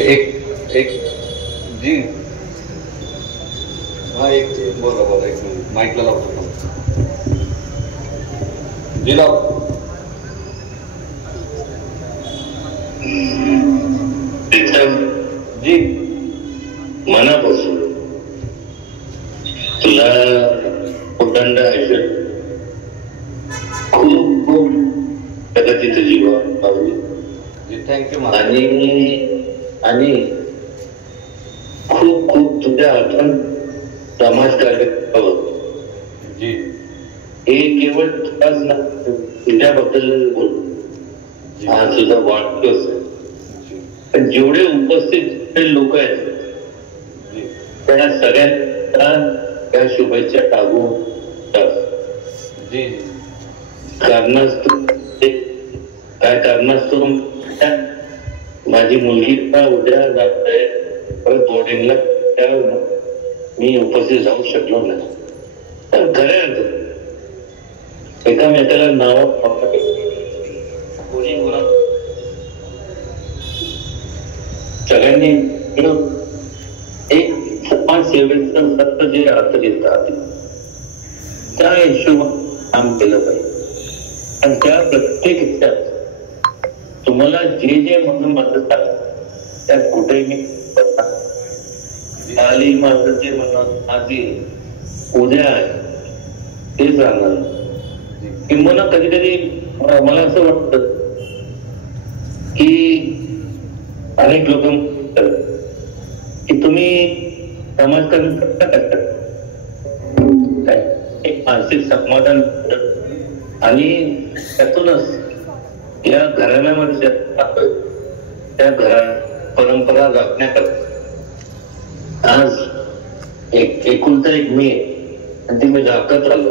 एक एक जी हाँ एक बोला बोला एक मिनिट माईकला लावतो जी लाव जी मनापासून तुला प्रचंड आयुष्य खूप खूप प्रगतीचं जीवन जी थँक्यू आणि खूप खूप तुझ्या हातून समाज कार्य जी हे केवळ तुलाच ना तुझ्याबद्दल बोल हा तुझा वाढदिवस पण जेवढे उपस्थित लोक आहेत त्या सगळ्यांना त्या शुभेच्छा टाकू जी कारणास्तव काय कारणास्तव माझी मुलगी उद्या जात आहे बोर्डिंगला मी उपस्थित जाऊ शकलो नाही तर खरं एकामेकाला नाव कोणी सगळ्यांनी एक समाजसेवेचं सत्य जे अर्थ घेतात त्या हिशोबाने काम केलं पाहिजे आणि त्या प्रत्येक ह्याच्यात तुम्हाला जे जे म्हणून मदत झालं त्यात कुठेही मी आली माझं जे म्हणत आधी उद्या आहे ते सांगणार किंवा कधी कधी मला असं वाटतं की अनेक लोक की तुम्ही समाजकारण करता एक मानसिक समाधान आणि त्यातूनच या घराण्यामध्ये त्या घरा परंपरा राखण्याकरता आज एकुलता एक मी आणि ते मी राखत आलो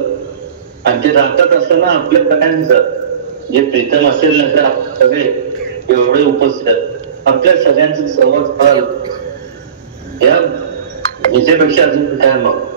आणि ते राखत असताना आपल्या सगळ्यांचं जे प्रीतम असेल ना तर सगळे एवढे उपस्थित आपल्या सगळ्यांचा संवाद या ह्याच्यापेक्षा अजून काय मग